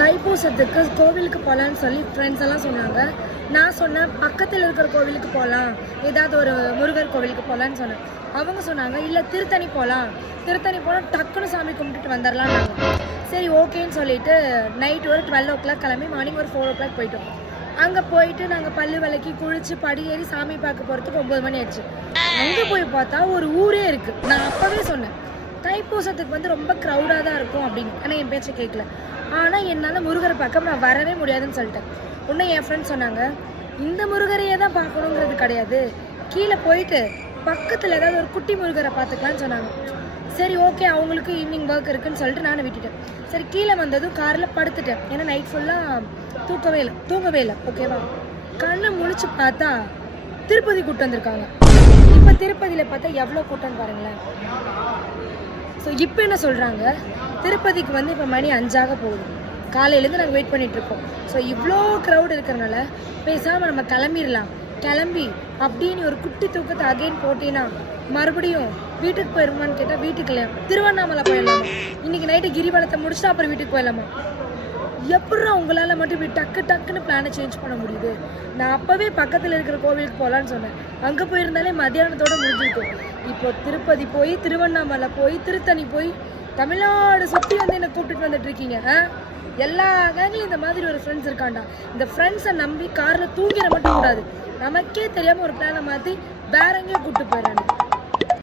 தைப்பூசத்துக்கு கோவிலுக்கு போகலான்னு சொல்லி ஃப்ரெண்ட்ஸ் எல்லாம் சொன்னாங்க. நான் சொன்னேன் பக்கத்தில் இருக்கிற கோவிலுக்கு போகலாம், ஏதாவது ஒரு முருகர் கோவிலுக்கு போகலான்னு சொன்னேன். அவங்க சொன்னாங்க இல்லை திருத்தணி போகலாம், திருத்தணி போனால் டக்குன்னு சாமி கும்பிட்டுட்டு வந்துடலான்னாங்க. சரி ஓகேன்னு சொல்லிட்டு நைட் ஒரு 12 o'clock கிளம்பி மார்னிங் ஒரு 4 o'clock போயிட்டோம். அங்கே போயிட்டு நாங்கள் பல்லு விளக்கி குளிச்சு படி ஏறி சாமி பார்க்க போகிறதுக்கு 9 மணி ஆயிடுச்சு. அங்கே போய் பார்த்தா ஒரு ஊரே இருக்குது. நான் அப்போவே சொன்னேன் தைப்பூசத்துக்கு வந்து ரொம்ப க்ரௌடாக தான் இருக்கும் அப்படின்னு. ஆனால் என் பேச்சை கேட்கல. ஆனால் என்னால் முருகரை பார்க்க நான் வரவே முடியாதுன்னு சொல்லிட்டேன். உடனே என் ஃப்ரெண்ட்ஸ் சொன்னாங்க இந்த முருகரையே தான் பார்க்கணுங்கிறது கிடையாது, கீழே போயிட்டு பக்கத்தில் ஏதாவது ஒரு குட்டி முருகரை பார்த்துக்கலான்னு சொன்னாங்க. சரி ஓகே, அவங்களுக்கு ஈவினிங் ஒர்க் இருக்குன்னு சொல்லிட்டு நானும் விட்டுட்டேன். சரி கீழே வந்ததும் காரில் படுத்துட்டேன். ஏன்னா நைட் ஃபுல்லாக தூங்கவே இல்லை. ஓகேவா, கண்ணை முழிச்சு பார்த்தா திருப்பதி கூட்டம் வந்திருக்காங்க. இப்போ திருப்பதியில் பார்த்தா எவ்வளோ கூட்டம்னு பாருங்களேன். ஸோ இப்போ என்ன சொல்கிறாங்க, திருப்பதிக்கு வந்து இப்போ மணி 5 போகுது. காலையிலேருந்து நாங்கள் வெயிட் பண்ணிகிட்ருக்கோம். ஸோ இவ்வளோ க்ரௌட் இருக்கிறனால பேசாமல் நம்ம கிளம்பிடலாம், கிளம்பி அப்படின்னு ஒரு குட்டி தூக்கத்தை அகைன் போட்டினா மறுபடியும் வீட்டுக்கு போயிடுமான்னு கேட்டால் வீட்டுக்கு இல்லையா, திருவண்ணாமலை போயிடலாமா, இன்றைக்கி நைட்டு கிரிவலத்தை முடிச்சுட்டு அப்புறம் வீட்டுக்கு போயிடலாமா. எப்படா உங்களால் மட்டும் இப்படி டக்குன்னு பிளானை சேஞ்ச் பண்ண முடியுது? நான் அப்போவே பக்கத்தில் இருக்கிற கோவிலுக்கு போகலான்னு சொன்னேன். அங்கே போயிருந்தாலே மத்தியானத்தோடு முடிஞ்சிருக்கும். இப்போ திருப்பதி போய் திருவண்ணாமலை போய் திருத்தணி போய் தமிழ்நாடு சுற்றி வந்து என்னை கூப்பிட்டுட்டு வந்துட்டு இருக்கீங்க. எல்லா கேங்லையும் இந்த மாதிரி ஒரு ஃப்ரெண்ட்ஸ் இருக்காண்டா. இந்த ஃப்ரெண்ட்ஸை நம்பி காரில் தூங்கிட மட்டும் கூடாது. நமக்கே தெரியாமல் ஒரு பிளானை மாற்றி வேற எங்கேயோ கூப்பிட்டு போயிடறாங்க.